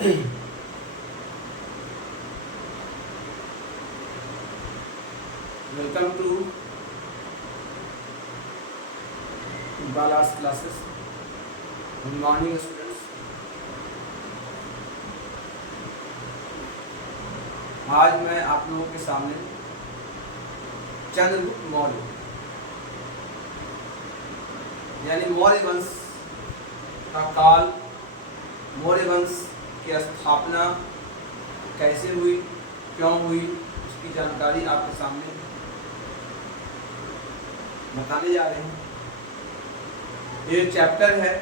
Welcome to Bala's classes. Good morning, students. आज मैं आप लोगों के सामने चंद्रगुप्त मौर्य यानी मौर्य वंश का काल, मौर्य वंश की स्थापना कैसे हुई, क्यों हुई, उसकी जानकारी आपके सामने बताने जा रहे हैं। ये चैप्टर है,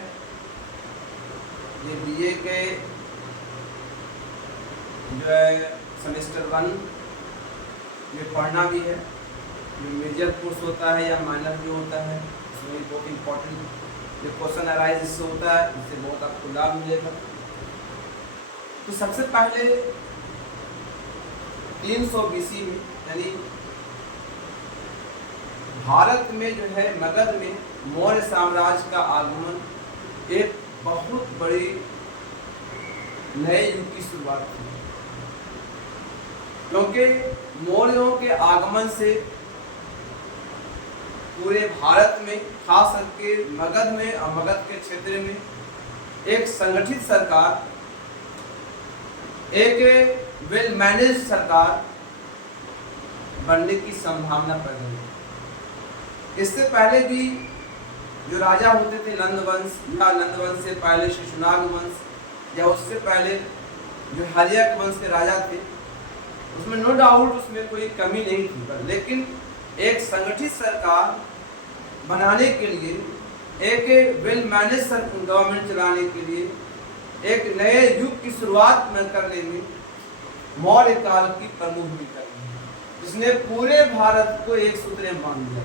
ये बीए के जो है सेमेस्टर 1 में पढ़ना भी है। जो मेजर कोर्स होता है या माइनर जो होता है, इसमें बहुत इम्पोर्टेंट जो क्वेश्चन अराइज इससे होता है, इससे बहुत आपको लाभ मिलेगा। तो सबसे पहले 300 BC में यानी भारत में जो है मगध में मौर्य साम्राज्य का आगमन एक बहुत बड़ी नए युग की शुरुआत थी, क्योंकि मौर्यों के आगमन से पूरे भारत में, खास करके मगध में और मगध के क्षेत्र में एक संगठित सरकार, एक वेल मैनेज सरकार बनने की संभावना पैदा हुई। इससे पहले भी जो राजा होते थे नंद वंश, या नंद वंश से पहले शिशुनाग वंश, या उससे पहले जो हर्यक वंश के राजा थे, उसमें नो डाउट उसमें कोई कमी नहीं थी, लेकिन एक संगठित सरकार बनाने के लिए, एक वेल मैनेज गवर्नमेंट चलाने के लिए, एक नए युग की शुरुआत में करने में मौर्य काल की प्रमुख भूमिका है, जिसने पूरे भारत को एक सूत्र में बांध दिया।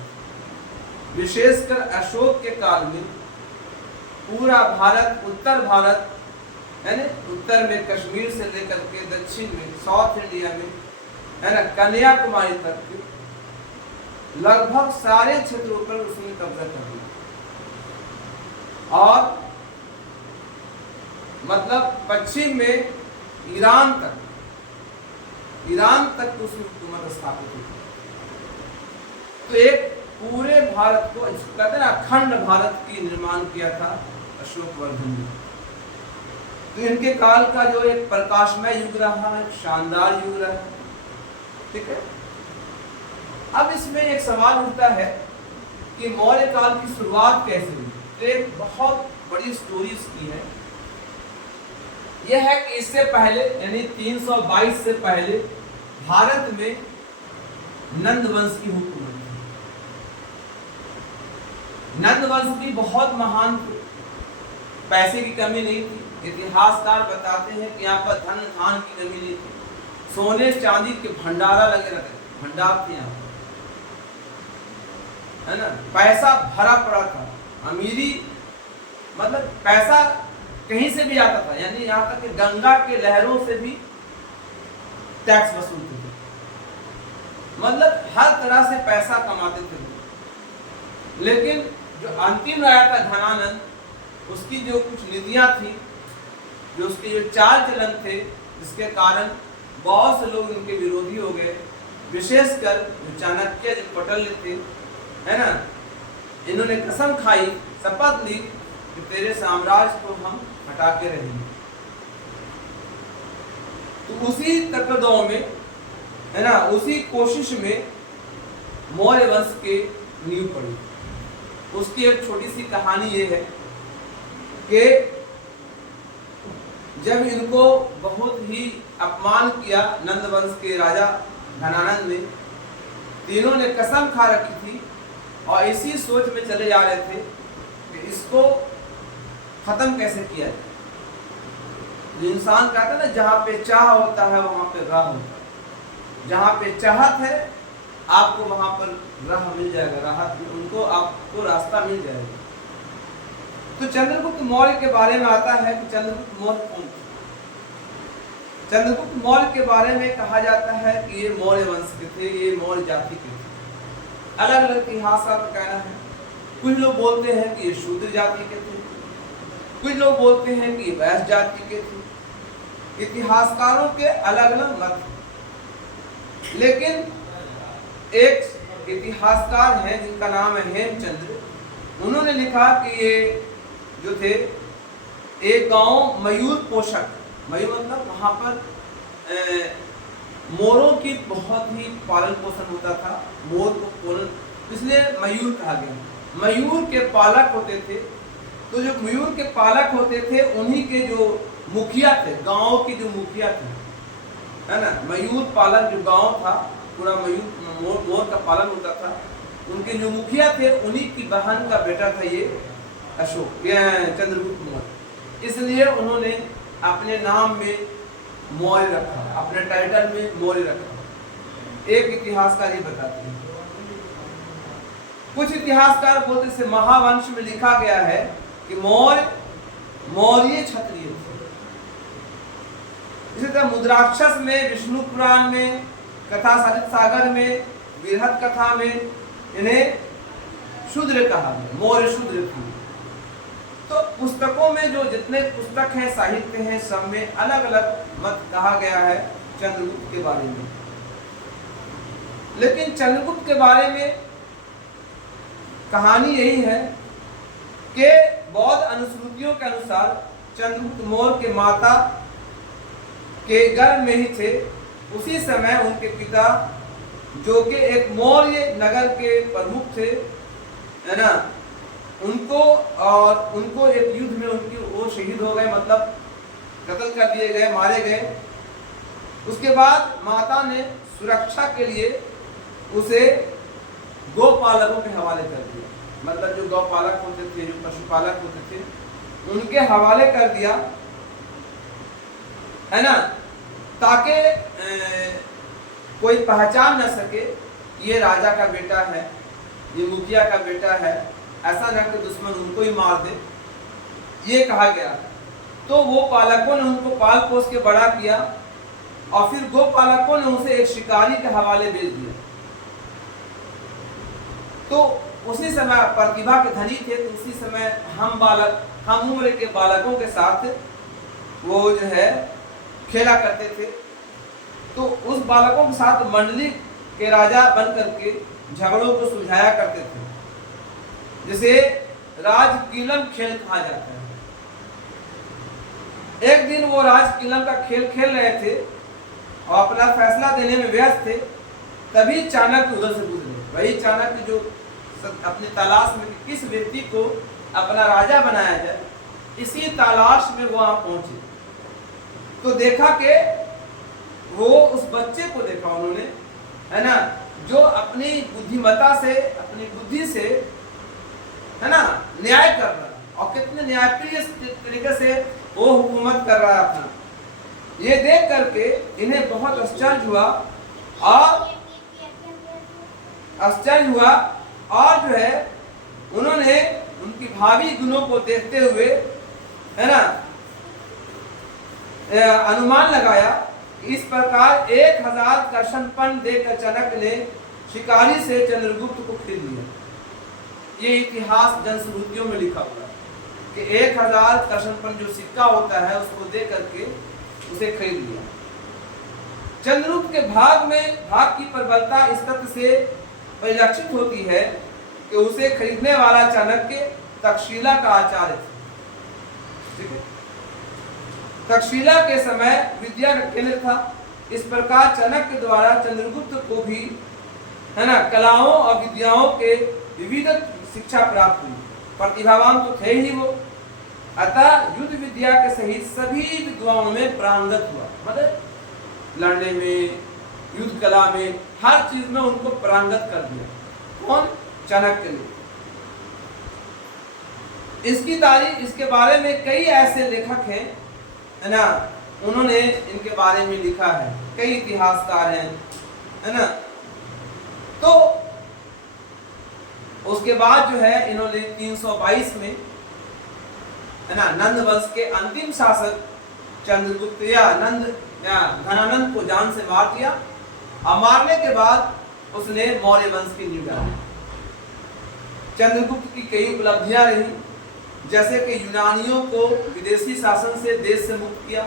विशेषकर अशोक के काल में पूरा भारत, उत्तर भारत है ना, उत्तर में कश्मीर से लेकर के दक्षिण में, साउथ इंडिया में है ना, कन्याकुमारी तक लगभग सारे क्षेत्रों पर उसने कब्जा कर लिया। और मतलब पश्चिम में ईरान तक उसने हुकूमत स्थापित की। तो एक पूरे भारत को कहते हैं ना, अखंड भारत की निर्माण किया था अशोक वर्धन ने। तो इनके काल का जो एक प्रकाशमय युग रहा है, शानदार युग रहा, ठीक है। अब इसमें एक सवाल उठता है कि मौर्य काल की शुरुआत कैसे हुई। तो एक बहुत बड़ी स्टोरी इसकी है। यह है कि इससे पहले यानी 322 से पहले भारत में नंद वंश की हुकूमत थी। नंद वंश की बहुत महान थी, पैसे की कमी नहीं थी। इतिहासकार बताते हैं कि यहाँ पर धन धान की कमी नहीं थी, सोने चांदी के भंडारा लगे रहते, भंडार थे यहाँ है ना, पैसा भरा पड़ा था। अमीरी मतलब पैसा कहीं से भी आता था, यानी यहाँ तक कि गंगा के लहरों से भी टैक्स वसूलते थे, मतलब हर तरह से पैसा कमाते थे। लेकिन जो अंतिम राजा था धनानंद, उसकी जो कुछ नीतियां थी, जो उसके जो चाल चलन थे, जिसके कारण बहुत से लोग उनके विरोधी हो गए। विशेषकर जो चाणक्य, जो पटल थे है ना, इन्होंने कसम खाई, शपथ ली कि तेरे साम्राज्य को हम हटा के रहेंगे। तो उसी तकदों में है ना, उसी कोशिश में मौर्य वंश के नींव पड़ी। उसकी एक छोटी सी कहानी ये है कि जब इनको बहुत ही अपमान किया नंद वंश के राजा धनानंद ने, तीनों ने कसम खा रखी थी और इसी सोच में चले जा रहे थे कि इसको खत्म कैसे किया जाए। इंसान कहता है ना, जहाँ पे चाह होता है वहाँ पे राह होता है। जहाँ पे चाहत है आपको वहाँ पर राह मिल जाएगा, राहत उनको आपको रास्ता मिल जाएगा। तो चंद्रगुप्त मौर्य के बारे में आता है कि चंद्रगुप्त मौर्य कौन थे। चंद्रगुप्त मौर्य के बारे में कहा जाता है कि ये मौर्य वंश के थे, ये मौर्य जाति के थे। अलग अलग इतिहासकार का कहना है। कुछ लोग बोलते हैं कि ये शूद्र जाति के थे, कुछ लोग बोलते हैं कि ये वैश्य जाति के थे, इतिहासकारों के अलग अलग मत, लेकिन एक इतिहासकार हैं जिनका नाम है हेमचंद्र, उन्होंने लिखा कि ये जो थे एक गांव मयूर पोषक, मयूर मतलब वहां पर मोरों की बहुत ही पालन पोषण होता था, मोर को पालन, इसलिए मयूर कहा गया। मयूर के पालक होते थे, तो जो मयूर के पालक होते थे उन्हीं के जो मुखिया थे, गांव के जो मुखिया थे, है ना, मयूर पालक जो गांव था पूरा मयूर मोर का पालन होता था, उनके जो मुखिया थे उन्हीं की बहन का बेटा था ये अशोक, ये चंद्रगुप्त मौर्य। इसलिए उन्होंने अपने नाम में मौर्य रखा, अपने टाइटल में मौर्य रखा। एक इतिहासकार ये बताते हैं। कुछ इतिहासकार बोलते से महावंश में लिखा गया है कि मौर्य क्षत्रिय थे। इसी तरह मुद्राक्षस में, विष्णु पुराण में, कथा साजिद सागर में, बृहद कथा में इन्हें शूद्र कहा गया, मौर्य शूद्र थे। तो पुस्तकों में जो जितने पुस्तक हैं, साहित्य हैं, सब में अलग अलग मत कहा गया है चंद्रगुप्त के बारे में। लेकिन चंद्रगुप्त के बारे में कहानी यही है कि बौद्ध अनुश्रुतियों के अनुसार चंद्रगुप्त मौर्य के माता के गर्भ में ही थे। उसी समय उनके पिता जो कि एक मौर्य नगर के प्रमुख थे, है ना, उनको एक युद्ध में वो शहीद हो गए, मतलब कत्ल कर दिए गए, मारे गए। उसके बाद माता ने सुरक्षा के लिए उसे गौपालकों के हवाले कर दिया, मतलब जो गौपालक होते थे, जो पशुपालक होते थे, उनके हवाले कर दिया, है ना, ताकि कोई पहचान न सके ये राजा का बेटा है, ये मुखिया का बेटा है, ऐसा न कि दुश्मन उनको ही मार दे, ये कहा गया। तो वो पालकों ने उनको पाल पोस के बड़ा किया और फिर गोपालकों ने उसे एक शिकारी के हवाले भेज दिया। तो उसी समय प्रतिभा के धनी थे, तो उसी समय हम उम्र के बालकों के साथ वो जो है खेला करते थे। तो उस बालकों के साथ मंडली के राजा बन करके झगड़ों को सुलझाया करते थे, जिसे राजकीलम खेल कहा जाता है। एक दिन वो राजकीलम का खेल खेल रहे थे और अपना फैसला देने में व्यस्त थे, तभी चाणक्य उधर से गुजरे। वही चाणक्य जो अपनी तलाश में किस व्यक्ति को अपना राजा बनाया जाए, इसी तलाश में वो वहां पहुंचे। तो देखा कि वो उस बच्चे को देखा उन्होंने, है ना, जो अपनी बुद्धिमत्ता से, अपनी बुद्धि से, है ना, न्याय कर रहा और कितने न्यायप्रिय तरीके से वो हुकूमत कर रहा है अपना। ये देख करके इन्हें बहुत आश्चर्य हुआ और जो है उन्होंने उनकी भावी गुणों को देखते हुए, है ना, अनुमान लगाया। इस प्रकार 1000 कर्षणपण देकर चाणक्य ने शिकारी से चंद्रगुप्त को खरीद लिया। ये इतिहास जनश्रुतियों में लिखा हुआ है कि 1000 कर्षणपण जो सिक्का होता है उसको दे करके उसे खरीद लिया। चंद्रगुप्त के भाग की प्रबलता इस तथ्य से परिलक्षित होती है कि उसे खरीदने वाला चाणक्य तक्षशिला का आचार्य था। ठीक है, तक्षशिला के समय विद्या का केंद्र था। इस प्रकार चाणक्य द्वारा चंद्रगुप्त को भी, है ना, कलाओं और विद्याओं के विविध शिक्षा प्राप्त हुई। प्रतिभावान तो थे ही वो, अतः युद्ध विद्या के सहित सभी विद्वाओं में पारंगत हुआ, मतलब लड़ने में, युद्ध कला में, हर चीज में उनको पारंगत कर दिया। कौन? चाणक्य ने। इसकी तारीख, इसके बारे में कई ऐसे लेखक हैं, है ना, उन्होंने इनके बारे में लिखा है, कई इतिहासकार हैं, है ना। तो उसके बाद जो है इन्होंने 322 में, है ना, नंद वंश के अंतिम शासक चंद्रगुप्त या घनानंद को जान से मार दिया और मारने के बाद उसने मौर्य वंश की नींव डाली। चंद्रगुप्त की कई उपलब्धियां रही, जैसे कि यूनानियों को विदेशी शासन से देश से मुक्त किया,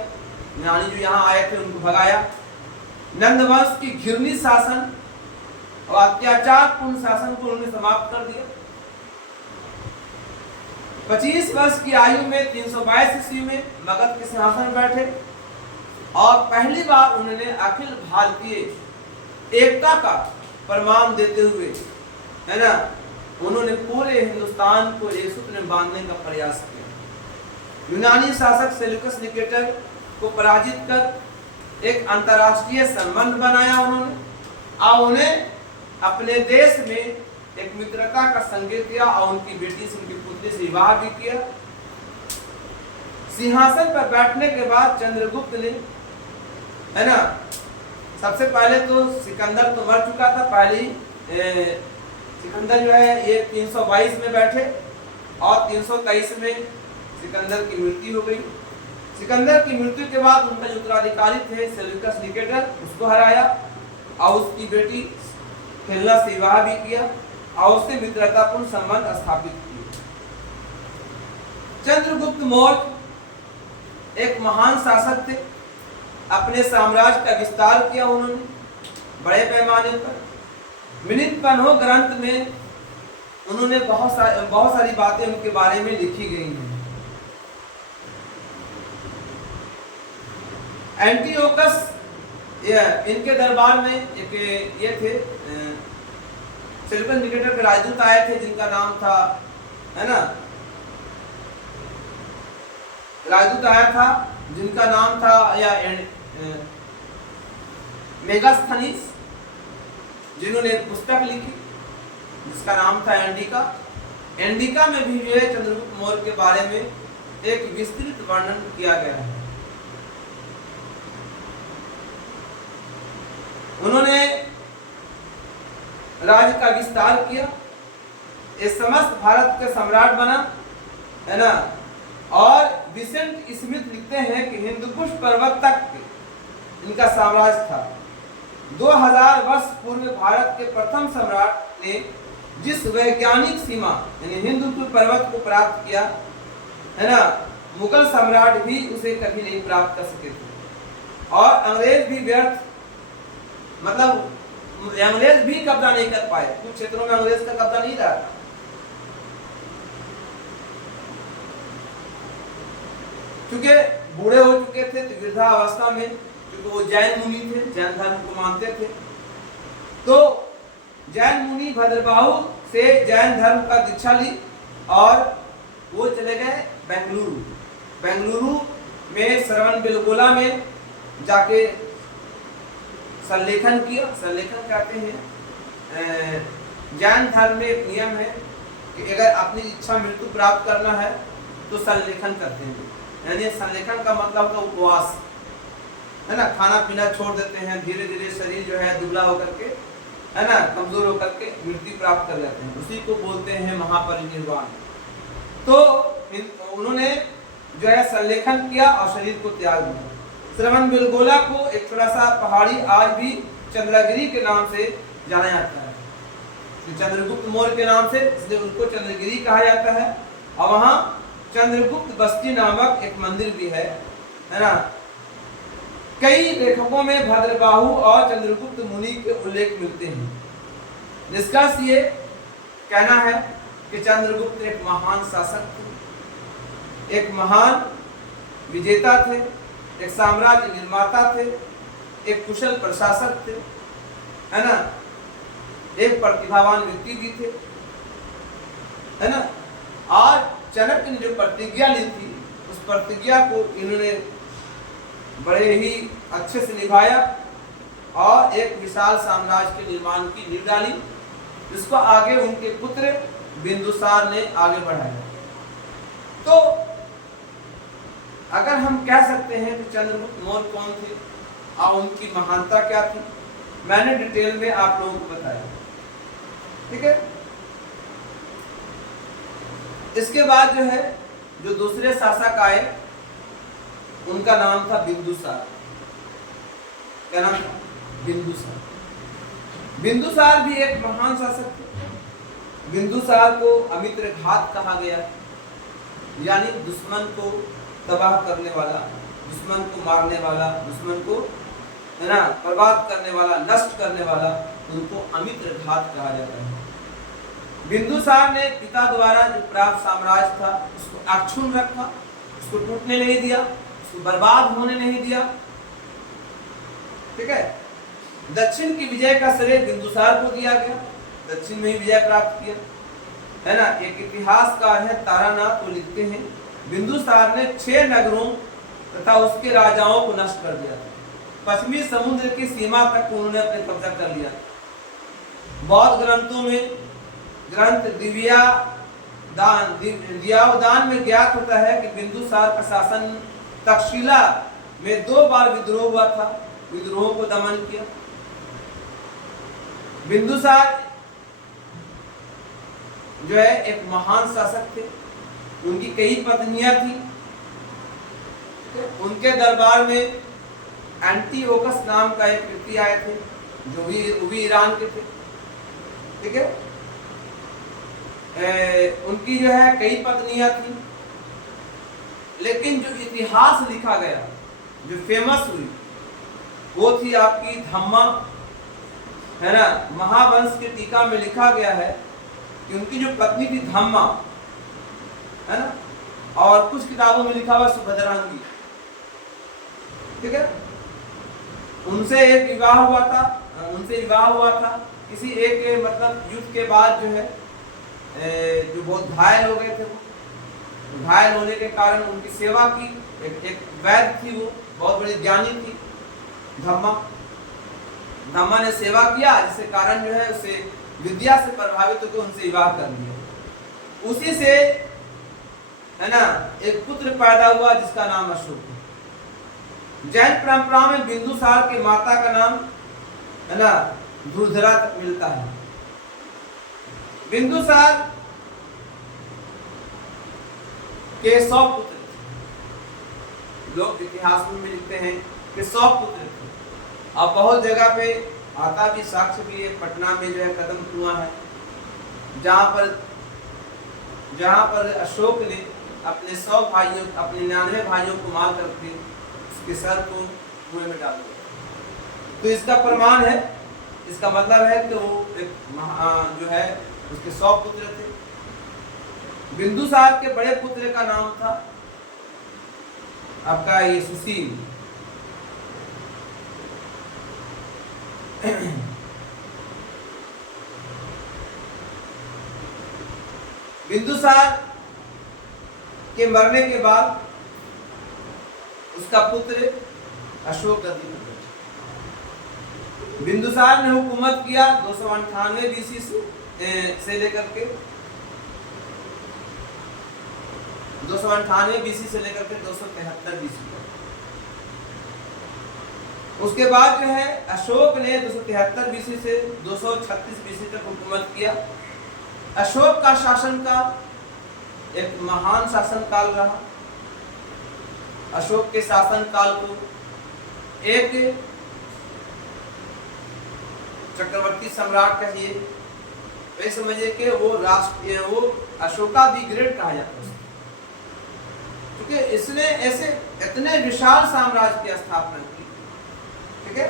यूनानी जो यहाँ आए थे उनको भगाया। नंद वंश की घिरनी शासन और अत्याचारपूर्ण शासन को उन्होंने समाप्त कर दिया। 25 वर्ष की आयु में 322 ईस्वी में मगध के सिंहासन बैठे और पहली बार उन्होंने अखिल भारतीय एकता का प्रमाण देते हुए, है ना, उन्होंने पूरे हिंदुस्तान को एक सूत्र में बांधने का प्रयास किया। यूनानी शासक सेल्यूकस निकेटर को पराजित कर एक अंतरराष्ट्रीय संबंध बनाया उन्होंने और उन्हें अपने देश में एक मित्रता का संकेत दिया और उनकी बेटी से, उनकी पुत्री से विवाह भी किया। सिंहासन पर बैठने के बाद चंद्रगुप्त ने, है ना, सबसे पहले तो सिकंदर तो मर चुका था, पहले सिकंदर जो है ये 322 में बैठे और 323 में सिकंदर की मृत्यु हो गई। सिकंदर की मृत्यु के बाद उनका जो उत्तराधिकारी थे सेल्यूकस निकेटर, उसको हराया और उसकी बेटी हेलेना से विवाह भी किया और उससे मित्रतापूर्ण संबंध स्थापित किए। चंद्रगुप्त मौर्य एक महान शासक थे। अपने साम्राज्य का विस्तार किया उन्होंने बड़े पैमाने पर। मिनितपन्हो ग्रंथ में उन्होंने बहुत सारी बातें उनके बारे में लिखी गई हैं। एंटियोकस इनके दरबार में एक ये थे, सेल्यूकस निकेटर के राजदूत आए थे जिनका नाम था, है ना, राजदूत आया था जिनका नाम था या मेगास्थनीस, जिन्होंने पुस्तक लिखी जिसका नाम था एंडिका। एंडिका में भी जो है चंद्रगुप्त मौर्य के बारे में एक विस्तृत वर्णन किया गया है। उन्होंने राज्य का विस्तार किया, इस समस्त भारत के सम्राट बना, है ना, और विसेंट स्मिथ लिखते हैं कि हिंदुकुश पर्वत तक इनका साम्राज्य था। 2000 वर्ष पूर्व भारत के प्रथम सम्राट ने जिस वैज्ञानिक सीमा यानी हिंदुकुश पर्वत को प्राप्त किया, है ना, मुगल सम्राट भी उसे कभी नहीं प्राप्त कर सके थे और अंग्रेज भी व्यर्थ, मतलब अंग्रेज भी कब्जा नहीं कर पाए। कुछ क्षेत्रों में अंग्रेज का कब्जा नहीं रहा, क्योंकि बूढ़े हो चुके थे, तो वृद्धावस्था में, क्योंकि वो जैन मुनि थे, जैन धर्म को मानते थे, तो जैन मुनि भद्रबाहु से जैन धर्म का दीक्षा ली और वो चले गए बेंगलुरु। बेंगलुरु में श्रवण बेलगोला में जाके संलेखन किया। संलेखन कहते हैं, जैन धर्म में एक नियम है कि अगर अपनी इच्छा मृत्यु प्राप्त करना है तो संलेखन करते हैं। यानी संलेखन का मतलब होता है उपवास, है ना, खाना पीना छोड़ देते हैं, धीरे धीरे शरीर जो है दुबला होकर के, है ना, कमजोर होकर के मृत्यु प्राप्त कर लेते हैं, उसी को बोलते हैं महापरिनिर्वाण। तो उन्होंने जो है संलेखन किया और शरीर को त्याग दिया। श्रवण बेलगोला को एक थोड़ा सा पहाड़ी आज भी चंद्रगिरी के नाम से जाना जाता है, तो चंद्रगुप्त मौर्य के नाम से, इसलिए उनको चंद्रगिरी कहा जाता है। और वहाँ चंद्रगुप्त बस्ती नामक एक मंदिर भी है ना। कई लेखकों में भद्रबाहु और चंद्रगुप्त मुनि के उल्लेख मिलते हैं। निष्कर्ष ये कहना है कि चंद्रगुप्त एक महान शासक थे, एक महान विजेता थे, एक साम्राज्य निर्माता थे, एक कुशल प्रशासक थे, है ना, एक प्रतिभावान व्यक्ति भी थे, है ना। और चाणक्य ने जो प्रतिज्ञा ली थी उस प्रतिज्ञा को इन्होंने बड़े ही अच्छे से निभाया और एक विशाल साम्राज्य के निर्माण की नींव डाली, जिसको आगे उनके पुत्र बिंदुसार ने आगे बढ़ाया। तो अगर हम कह सकते हैं कि चंद्रगुप्त मौर्य कौन थे और उनकी महानता क्या थी, मैंने डिटेल में आप लोगों को बताया, ठीक है। इसके बाद जो है जो दूसरे शासक आए उनका नाम था बिंदुसार। क्या नाम था? बिंदुसार। बिंदुसार भी एक महान शासक थे। बिंदुसार को अमित्रघात कहा गया, यानी दुश्मन को तबाह करने वाला दुश्मन को मारने वाला, दुश्मन को है ना बर्बाद करने वाला, नष्ट करने वाला, उनको अमित्र घात कहा जाता है। बिंदुसार ने पिता द्वारा जो प्राप्त साम्राज्य था उसको अक्षुण्ण रखा, उसको टूटने नहीं दिया, उसको बर्बाद होने नहीं दिया। ठीक है, दक्षिण की विजय का श्रेय बिंदुसार को दिया गया, दक्षिण में ही विजय प्राप्त किया, है ना। एक इतिहासकार है तारानाथ, वो लिखते हैं बिंदुसार ने 6 नगरों तथा उसके राजाओं को नष्ट कर दिया था। पश्चिमी समुद्र की सीमा तक उन्होंने अपने कब्जा कर लिया। बौद्ध ग्रंथों में ग्रंथ दिव्यावदान में ज्ञात होता है कि बिंदुसार का शासन तक्षशिला में 2 बार विद्रोह हुआ था, विद्रोहों को दमन किया। बिंदुसार जो है एक महान शासक थे, उनकी कई पत्नियां थी। उनके दरबार में एंटीओकस नाम का एक व्यक्ति आए थे जो भी ईरान के थे। ठीक है, उनकी जो है कई पत्नियां थी, लेकिन जो इतिहास लिखा गया, जो फेमस हुई, वो थी आपकी धम्मा, है ना। महावंश के टीका में लिखा गया है कि उनकी जो पत्नी थी धम्मा, है ना, और कुछ किताबों में लिखा हुआ सुभद्रांगी। ठीक है, उनसे एक विवाह हुआ था, किसी एक मतलब युद्ध के बाद जो है जो बहुत घायल हो गए थे, वो घायल होने के कारण उनकी सेवा की एक वैद्य थी, वो बहुत बड़ी ज्ञानी थी धम्मा ने सेवा किया, जिसके कारण जो है उसे विद्या से प्रभावित होकर उनसे विवाह कर लिया। उसी से है ना एक पुत्र पैदा हुआ जिसका नाम अशोक है। जैन परंपरा में बिंदुसार के माता का नाम है ना धुरधरा मिलता है। बिंदुसार के 100 पुत्र थे। लोग इतिहास में लिखते हैं कि 100 पुत्र थे। अब बहुत जगह पे आता भी साक्ष्य भी है, पटना में जो है कदम कुआं है, जहां पर अशोक ने अपने 100 भाइयों, अपने 99 भाइयों को मार करके उसके सर को कुएं में डाल दिया। तो इसका प्रमाण है, इसका मतलब है कि वो एक जो है उसके 100 पुत्र थे। बिंदुसार के बड़े पुत्र का नाम था आपका ये सुशील। बिंदुसार के मरने के बाद उसका पुत्र अशोक गद्दी पर बैठा। बिंदुसार ने हुकूमत किया 298 बीसी से लेकर के 298 बीसी से लेकर के 273 बीसी तक। उसके बाद जो है अशोक ने 273 बीसी से 236 बीसी तक हुकूमत किया। अशोक का शासन काल एक महान शासन काल रहा। अशोक के शासन काल को एक चक्रवर्ती सम्राट कहिए, वे समझिए कि वो अशोका दी ग्रेट कहा जाता है, क्योंकि इसने ऐसे इतने विशाल साम्राज्य की स्थापना की। ठीक है,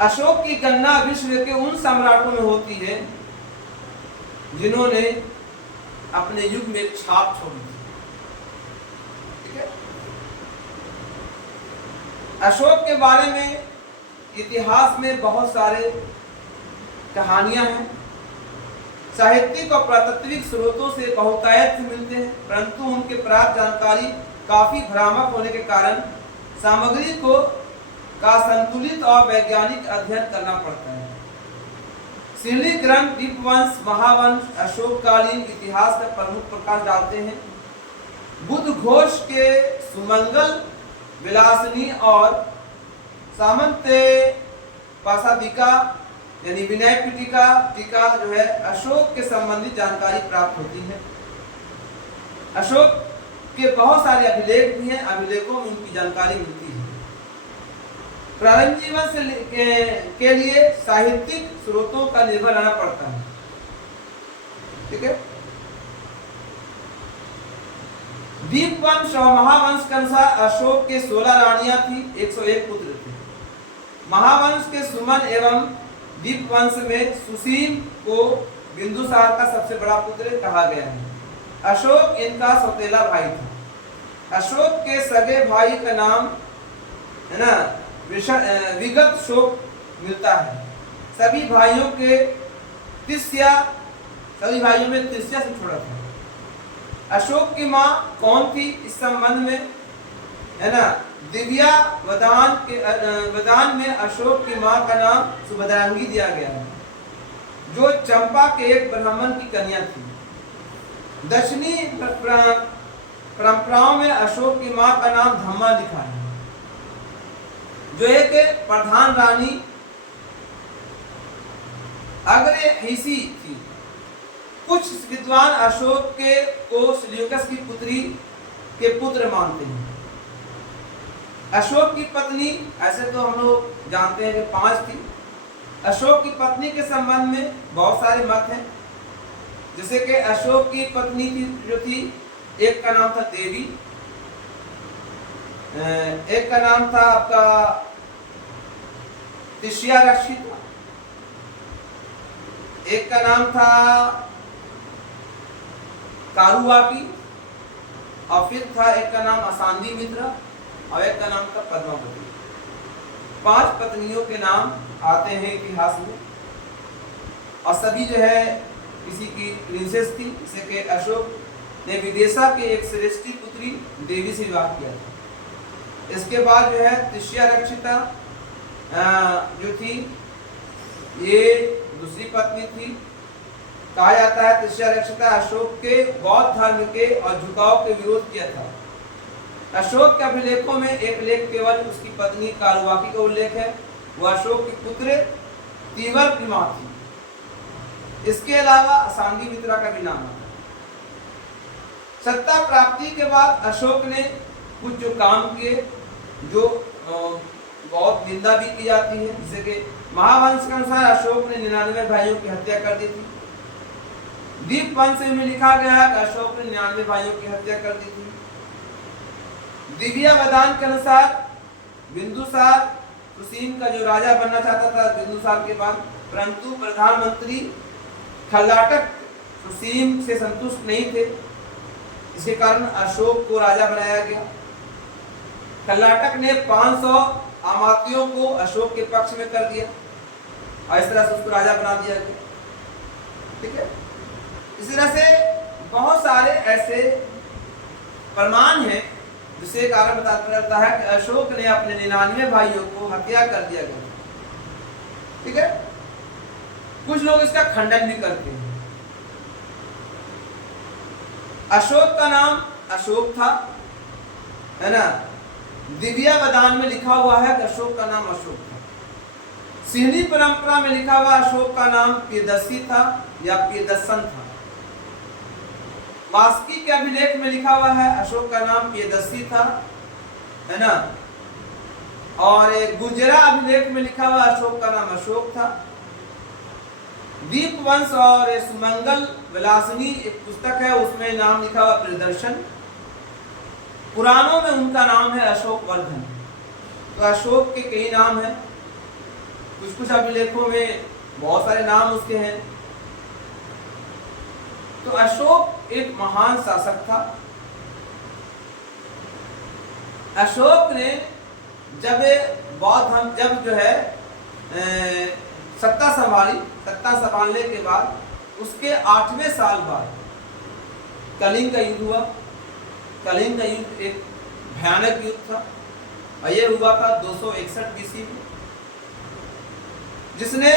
अशोक की गणना विश्व के उन सम्राटों में होती है जिन्होंने अपने युग में एक छाप छोड़ी थी। ठीक है, अशोक के बारे में इतिहास में बहुत सारे कहानियां हैं। साहित्यिक और पुरातात्विक स्रोतों से बहुतायत मिलते हैं, परंतु उनके प्राप्त जानकारी काफी भ्रामक होने के कारण सामग्री का संतुलित और वैज्ञानिक अध्ययन करना पड़ता है। सिरली ग्रंथ दीपवंश, महावंश, अशोककालीन इतिहास का प्रमुख प्रकाश डालते हैं। बुद्ध घोष के सुमंगल विलासनी और सामंत पासादिका यानी विनय टीका जो है अशोक के संबंधित जानकारी प्राप्त होती है। अशोक के बहुत सारे अभिलेख भी हैं, अभिलेखों में उनकी जानकारी मिलती है। प्रारंभ जीवन के लिए साहित्यिक स्रोतों का निर्भर रहना पड़ता है। ठीक है, दीपवंश और महावंश के अनुसार अशोक के 16 रानियां थी, 101 पुत्र थे। महावंश के सुमन एवं दीपवंश में सुसीम को बिंदुसार का सबसे बड़ा पुत्र कहा गया है। अशोक इनका सौतेला भाई था। अशोक के सगे भाई का नाम है ना विगत शोक मिलता है। सभी भाइयों में तिस्या से छोड़ा था। अशोक की माँ कौन थी इस संबंध में है ना दिव्या वदान में अशोक की माँ का नाम सुभद्रांगी दिया गया है, जो चंपा के एक ब्राह्मण की कन्या थी। दक्षिणी परंपराओं में अशोक की माँ का नाम धम्मा लिखा है, जो एक प्रधान रानी अग्रहिसी थी। कुछ विद्वान अशोक को सेल्यूकस की पुत्री के पुत्र मानते हैं। अशोक की पत्नी, ऐसे तो हम लोग जानते हैं कि 5 थी। अशोक की पत्नी के संबंध में बहुत सारे मत हैं। जैसे कि अशोक की पत्नी जो थी, एक का नाम था देवी, एक का नाम था आपका तिष्या रक्षिता, एक का नाम था कारुवाकी, और फिर था एक का नाम असांदी मित्रा, और एक का नाम था पद्मावती। 5 पत्नियों के नाम आते हैं इतिहास में, और सभी जो है किसी की प्रिंसेस थी। जैसे कि अशोक ने विदेशा के एक श्रेष्ठी पुत्री देवी से विवाह किया था। इसके बाद जो है तिष्या रक्षिता जो थी, ये दूसरी पत्नी थी। कहा जाता है तिष्या रक्षिता अशोक के बौद्ध धर्म के और झुकाव के विरोध किया था। अशोक के अभिलेखों में एक लेख केवल उसकी पत्नी कारुवाकी का उल्लेख है। वह अशोक के पुत्र तीवर की मां थी। इसके अलावा असांगी मित्रा का भी नाम आता है। सत्ता प्राप्ति के बाद अशोक ने कुछ जो काम किए, जो बहुत निंदा भी की जाती है। जैसे कि महावंश के अनुसार अशोक ने 99 भाइयों की हत्या कर दी थी। दीपवंश में लिखा गया है कि अशोक ने 99 भाइयों की हत्या कर दी थी। दिव्या वदान के अनुसार बिंदुसार सुसीम का जो राजा बनना चाहता था बिंदुसार के बाद, परंतु प्रधानमंत्री खल्लाटक सुसीम से संतुष्ट नहीं थे। इसके कारण अशोक को राजा बनाया गया। खल्लाटक ने 500 अमात्यों को अशोक के पक्ष में कर दिया और इस तरह से उसको राजा बना दिया गया। ठीक है, इस तरह से बहुत सारे ऐसे प्रमाण हैं जिससे कारण बताता रहता है कि अशोक ने अपने 99 भाइयों को हत्या कर दिया गया। ठीक है, कुछ लोग इसका खंडन भी करते हैं। अशोक का नाम अशोक था, है ना। दिव्या वदान में लिखा हुआ है कि अशोक का नाम अशोक था। सिंहनी परंपरा में लिखा हुआ अशोक का नाम प्रियदर्शी था या प्रियदर्शन था। वास्की के अभिलेख में लिखा हुआ है अशोक का नाम प्रियदर्शी था, है ना। और गुजरा अभिलेख में लिखा हुआ अशोक का नाम अशोक था। दीपवंश और सुमंगल विलासिनी एक पुस्तक है, उसमें नाम लिखा हुआ प्रियदर्शन। पुराणों में उनका नाम है अशोक वर्धन। तो अशोक के कई नाम हैं, कुछ कुछ अभिलेखों में बहुत सारे नाम उसके हैं। तो अशोक एक महान शासक था। अशोक ने जब बौद्ध धर्म जब जो है सत्ता संभालने के बाद उसके 8वें साल बाद कलिंग का युद्ध हुआ। कलिंग का युद्ध एक भयानक युद्ध था और यह हुआ था 261 बीसी में, जिसने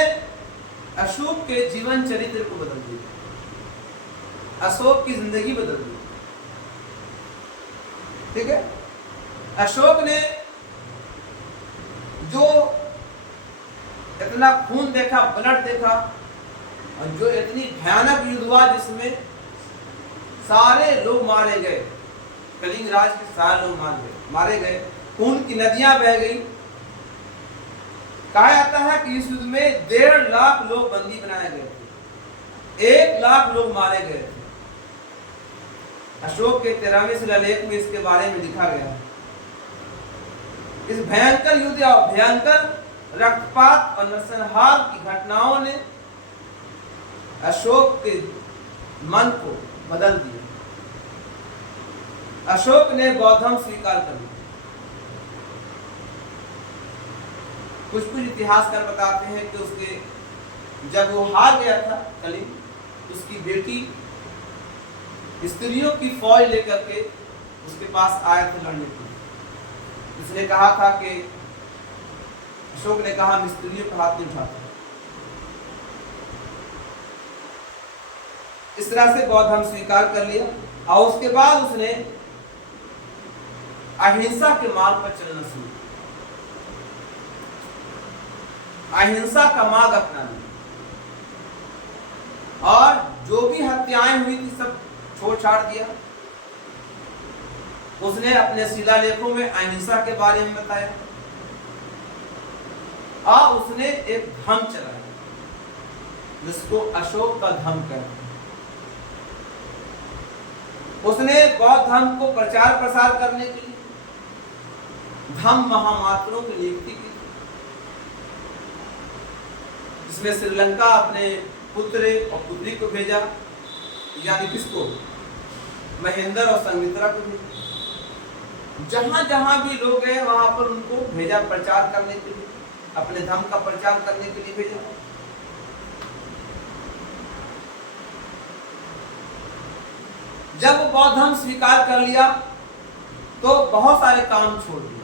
अशोक के जीवन चरित्र को बदल दिया, अशोक की जिंदगी बदल दी। ठीक है, अशोक ने जो इतना खून देखा, ब्लड देखा, और जो इतनी भयानक युद्ध हुआ जिसमें सारे लोग मारे गए, कलिंग राज के सारे लोग मारे गए, खून की नदियां बह गई। कहा जाता है कि इस युद्ध में 1.5 लाख लोग बंदी बनाए गए थे, 1 लाख लोग मारे गए थे। अशोक के 13वें शिलालेख में इसके बारे में लिखा गया है। इस भयंकर युद्ध या भयंकर रक्तपात और नरसंहार की घटनाओं ने अशोक के मन को बदल दिया। अशोक ने बौद्ध धर्म स्वीकार कर लिया। कुछ इतिहासकार बताते हैं कि उसके जब वो हार गया था कलिंग, उसकी बेटी स्त्रियों की फौज लेकर के उसके पास आए थे लड़ने के लिए। उसने कहा था कि अशोक ने कहा हम स्त्रियों का हाथ नहीं उठाते। इस तरह से बौद्ध धर्म स्वीकार कर लिया और उसके बाद उसने अहिंसा के मार्ग पर चलना शुरू किया, अहिंसा का मार्ग अपनाना, और जो भी हत्याएं हुई थी सब छोड़ छाड़ दिया। उसने अपने शिलालेखों में अहिंसा के बारे में बताया और उसने एक धर्म चलाया जिसको अशोक का धर्म कहते हैं। उसने बौद्ध धर्म को प्रचार प्रसार करने के लिए धम्म महामात्रों की नियुक्ति की, जिसमें श्रीलंका अपने पुत्र और पुत्री को भेजा, यानी किसको, महेंद्र और संगमित्रा को भेजा। जहां जहां भी लोग गए वहां पर उनको भेजा प्रचार करने के लिए, अपने धर्म का प्रचार करने के लिए भेजा। जब बौद्ध धर्म स्वीकार कर लिया तो बहुत सारे काम छोड़ दिए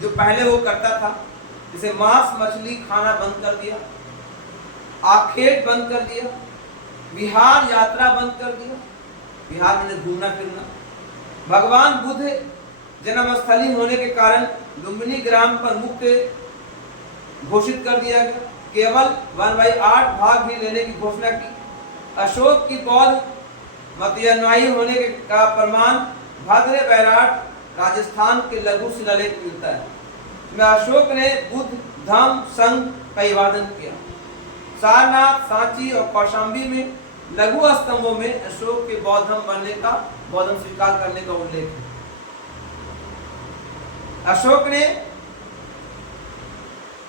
जो पहले वो करता था, जैसे मांस मछली खाना बंद कर दिया, आखेट बंद कर दिया, विहार यात्रा बंद कर दिया। विहार में घूमना फिरना। भगवान बुद्ध जन्मस्थली होने के कारण लुम्बिनी ग्राम पर मुक्ति घोषित कर दिया गया, केवल 1/8 भाग ही लेने की घोषणा की। अशोक की बौद्ध मतनुयायी होने का प्रमाण भद्र बैराट राजस्थान के लघु शिलालेख मिलता है। में अशोक ने बुद्ध धम्म संघ का अभिवादन किया। सारनाथ, सांची और कौशाम्बी में लघु स्तंभों में अशोक के बौद्ध धर्म बनने का, बौद्ध धर्म स्वीकार करने का उल्लेख है। अशोक ने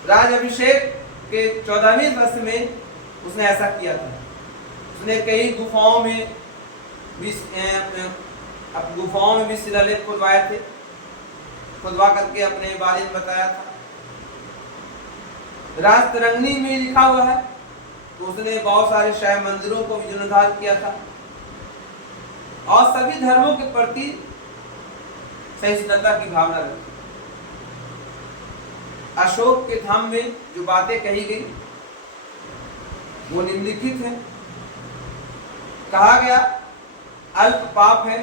राजाभिषेक के 14वें वर्ष में उसने ऐसा किया था। उसने कई गुफाओं में भी शिलालेख खुदवाए थे, खुदवा करके अपने बारे में बताया था। राजतरंगिणी में लिखा हुआ है तो उसने बहुत सारे शैव मंदिरों को भी जीर्णोद्धार किया था और सभी धर्मों के प्रति सहिष्णुता की भावना रखी। अशोक के धम्म में जो बातें कही गई वो निम्नलिखित है। कहा गया अल्प पाप है,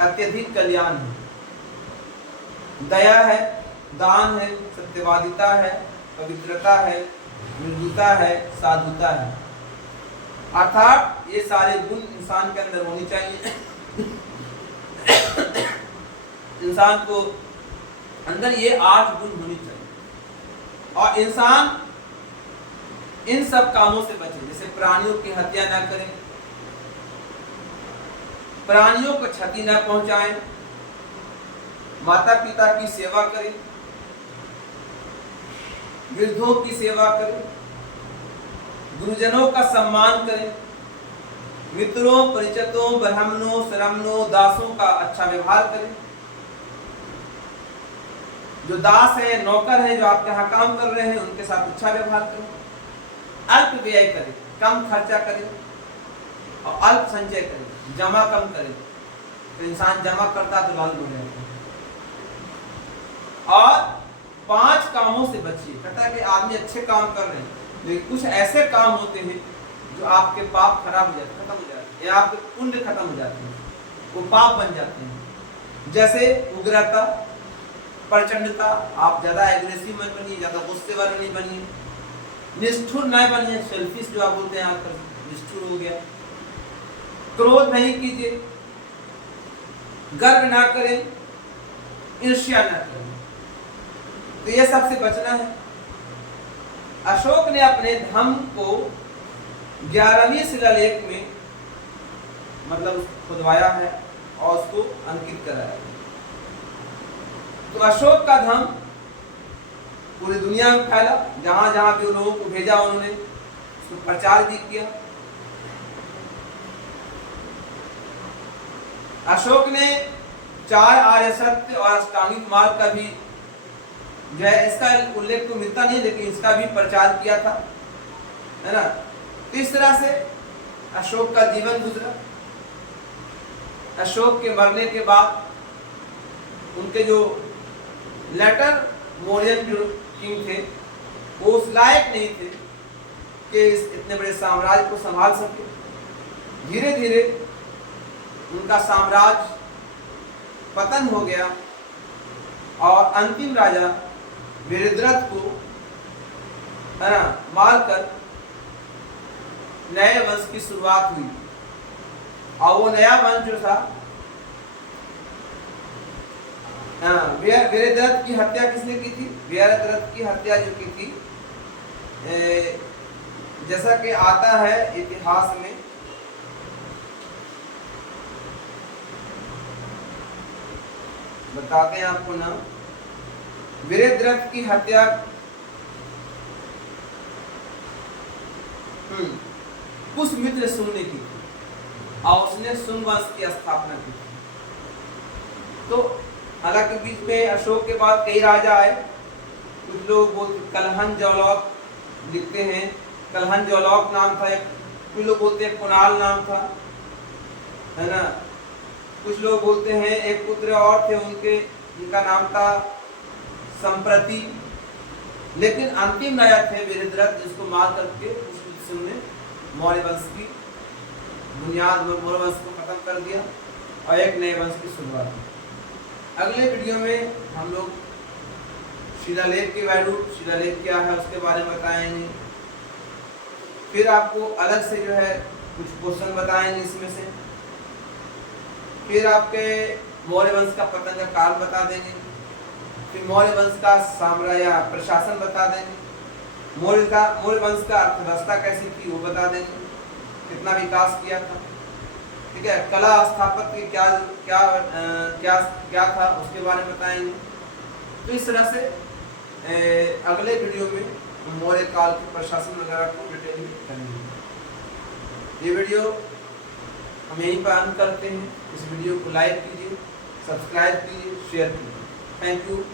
अत्यधिक कल्याण है, दया है, दान है, सत्यवादिता है, पवित्रता है, मृदुता है, साधुता है। अर्थात ये सारे गुण इंसान के अंदर होनी चाहिए। इंसान को अंदर ये 8 गुण होनी चाहिए और इंसान इन सब कामों से बचे, जैसे प्राणियों की हत्या ना करें, प्राणियों को क्षति न पहुंचाएं, माता पिता की सेवा करें, वृद्धों की सेवा करें, गुरुजनों का सम्मान करें, मित्रों, परिचितों, ब्राह्मणों, श्रमणों, दासों का अच्छा व्यवहार करें। जो दास है, नौकर है, जो आपके यहाँ काम कर रहे हैं, उनके साथ अच्छा व्यवहार करें। अल्प व्यय करें, कम खर्चा करें और अल्प संचय करें, जमा कम करें। तो इंसान जमा करता तो लाल हो जाता है। और 5 कामों से बचिए। कहता है कि आदमी अच्छे काम कर रहे हैं, लेकिन कुछ ऐसे काम होते हैं जो आपके पाप खराब हो जाते, खत्म हो जाते हैं, या आपके पुण्य खत्म हो जाते हैं, वो पाप बन जाते हैं। जैसे उग्रता, प्रचंडता, आप ज्यादा एग्रेसिव मत बनिए, ज्यादा गुस्से वाले नहीं बनिए, निष्ठुर न बनिए, सेल्फिश जो आप बोलते हैं आजकल, निष्ठुर हो गया। क्रोध नहीं कीजिए, गर्व ना करें, ईर्ष्या ना करें। तो ये सबसे बचना है। अशोक ने अपने धम्म को 11वें शिलालेख में मतलब उसको खुदवाया है और उसको अंकित कराया है। तो अशोक का धर्म पूरी दुनिया में फैला, जहां जहां भी लोगों को भेजा उन्होंने उसको प्रचार भी किया। अशोक ने 4 आर्य सत्य और अष्टांगिक मार्ग का भी जो है, इसका उल्लेख तो मिलता नहीं, लेकिन इसका भी प्रचार किया था, है ना। तो इस तरह से अशोक का जीवन गुजरा। अशोक के मरने के बाद उनके जो लेटर मौर्यन जो किंग थे वो उस लायक नहीं थे कि इस इतने बड़े साम्राज्य को संभाल सके। धीरे धीरे उनका साम्राज्य पतन हो गया और अंतिम राजा वीरद्रथ को, है ना, मारकर नए वंश की शुरुआत हुई। और वो नया वंश जो था, वीरद्रथ की हत्या किसने की थी? वीरद्रथ की हत्या जो की थी, जैसा कि आता है इतिहास में, बताते हैं आपको नाम। वीरद्रथ की हत्या पुष्यमित्र सुन ने की थी और उसने सुन वंश की स्थापना की थी। तो हालांकि बीच में अशोक के बाद कई राजा आए। कुछ लोग बोलते कलहन जौलौक लिखते हैं, कलहन जौलौक नाम था। कुछ लोग बोलते हैं कुणाल नाम था, है ना। कुछ लोग बोलते हैं एक पुत्र और थे उनके, जिनका नाम था संप्रति। लेकिन अंतिम राजा थे वीरद्रथ, जिसको मार करके उसने मौर्य वंश की बुनियाद, मौर्य वंश को खत्म कर दिया और एक नए वंश की शुरुआत की। अगले वीडियो में हम लोग शिलालेख के वैल्यू, शिलालेख क्या है उसके बारे में बताएंगे। फिर आपको अलग से जो है कुछ क्वेश्चन बताएंगे इसमें से। फिर आपके मौर्य वंश का पतन का काल बता देंगे। फिर मौर्य वंश का साम्राज्य प्रशासन बता देंगे। मौर्य वंश का अर्थव्यवस्था कैसी थी वो बता देंगे, कितना विकास किया था, ठीक है। कला स्थापत्य क्या क्या क्या क्या था उसके बारे में बताएंगे। तो इस तरह से अगले वीडियो में मौर्य काल के प्रशासन वगैरह को डिटेल में करेंगे। ये वीडियो हम यहीं पर अंत करते हैं। इस वीडियो को लाइक कीजिए, सब्सक्राइब कीजिए, शेयर कीजिए। Thank you.